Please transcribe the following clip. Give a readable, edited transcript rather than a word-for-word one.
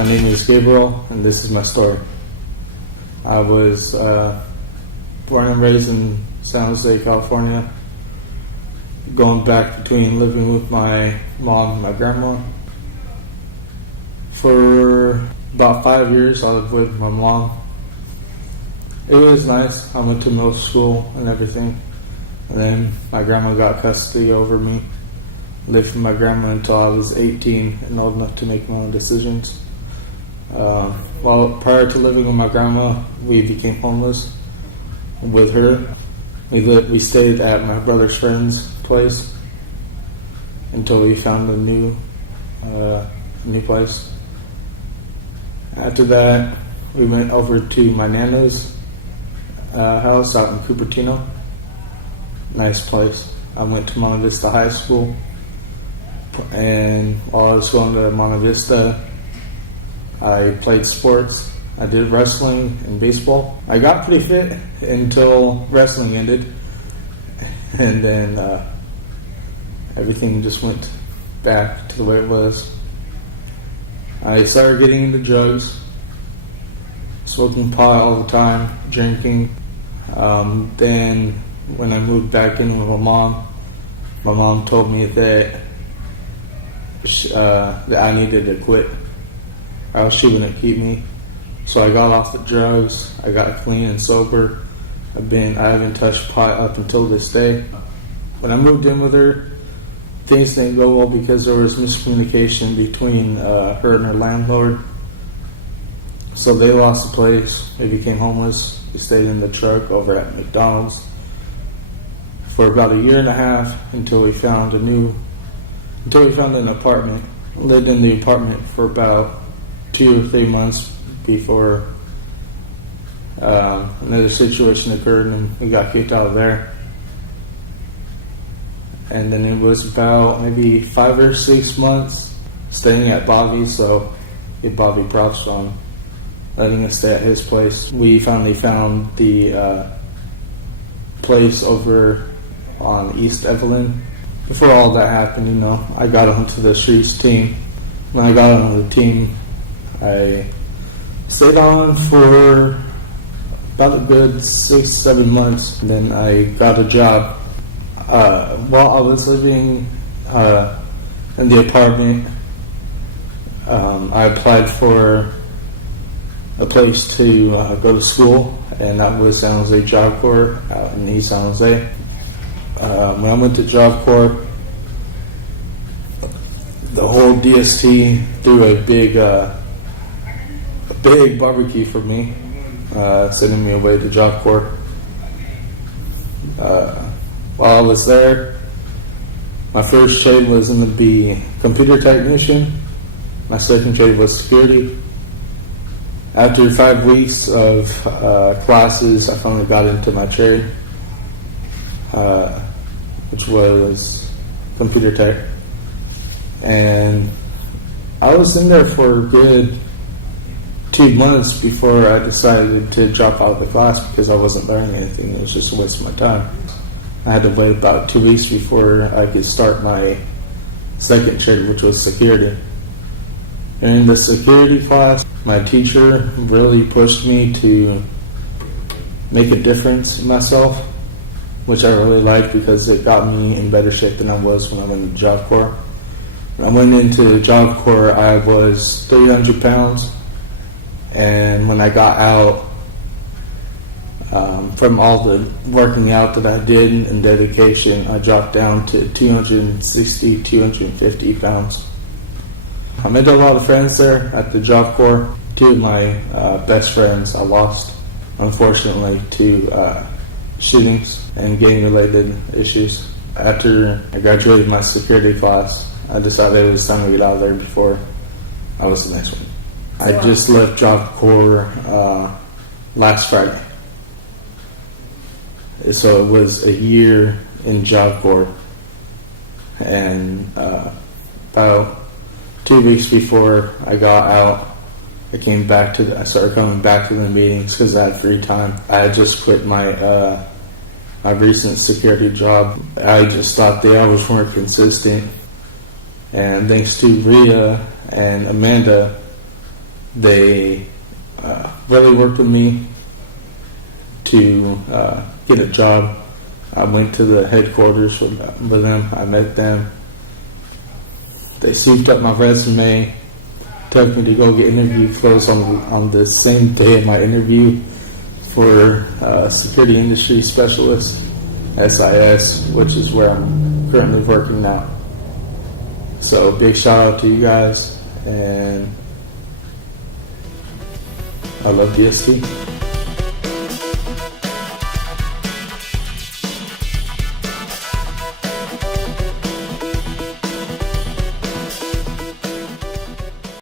My name is Gabriel, and this is my story. I was born and raised in San Jose, California, going back between living with my mom and my grandma. For about 5 years, I lived with my mom. It was nice. I went to middle school and everything. And then my grandma got custody over me. Lived with my grandma until I was 18 and old enough to make my own decisions. Prior to living with my grandma, we became homeless with her. We stayed at my brother's friend's place until we found a new place. After that, we went over to my nana's house out in Cupertino. Nice place. I went to Monte Vista High School, and while I was going to Monte Vista, I played sports. I did wrestling and baseball. I got pretty fit until wrestling ended, and then everything just went back to the way it was. I started getting into drugs, smoking pot all the time, drinking. Then when I moved back in with my mom told me that I needed to quit, or else she wouldn't keep me. So I got off the drugs. I got clean and sober. I haven't touched pot up until this day. When I moved in with her, things didn't go well because there was miscommunication between her and her landlord. So they lost the place. They became homeless. We stayed in the truck over at McDonald's for about 1.5 years until we found an apartment. Lived in the apartment for about 2 or 3 months before another situation occurred and we got kicked out of there. And then it was about maybe 5 or 6 months staying at Bobby's, so give Bobby props on letting us stay at his place. We finally found the place over on East Evelyn. Before all that happened, I got onto the streets team. When I got onto the team, I stayed on for about a good 6-7 months. And then I got a job. While I was living in the apartment, I applied for a place to go to school, and that was San Jose Job Corps out in East San Jose. When I went to Job Corps, the whole DST threw a big barbecue for me, sending me away to Job Corps. While I was there, my first trade was going to be computer technician. My second trade was security. After 5 weeks of classes, I finally got into my trade, which was computer tech. And I was in there for a good 2 months before I decided to drop out of the class because I wasn't learning anything. It was just a waste of my time. I had to wait about 2 weeks before I could start my second trade, which was security. In the security class, my teacher really pushed me to make a difference in myself, which I really liked because it got me in better shape than I was when I went to Job Corps. When I went into Job Corps, I was 300 pounds, and when I got out, from all the working out that I did and dedication, I dropped down to 260, 250 pounds. I made a lot of friends there at the Job Corps. 2 of my best friends I lost, unfortunately, to shootings and gang-related issues. After I graduated my security class, I decided it was time to get out of there before I was the next one. I just left Job Corps last Friday. So it was a year in Job Corps, and about 2 weeks before I got out, I started coming back to the meetings because I had free time. I had just quit my recent security job. I just thought the hours weren't consistent, and thanks to Rhea and Amanda, They really worked with me to get a job. I went to the headquarters with them. I met them. They souped up my resume, took me to go get interview clothes on the same day of my interview for security industry specialist, SIS, which is where I'm currently working now. So big shout out to you guys, and I love DST.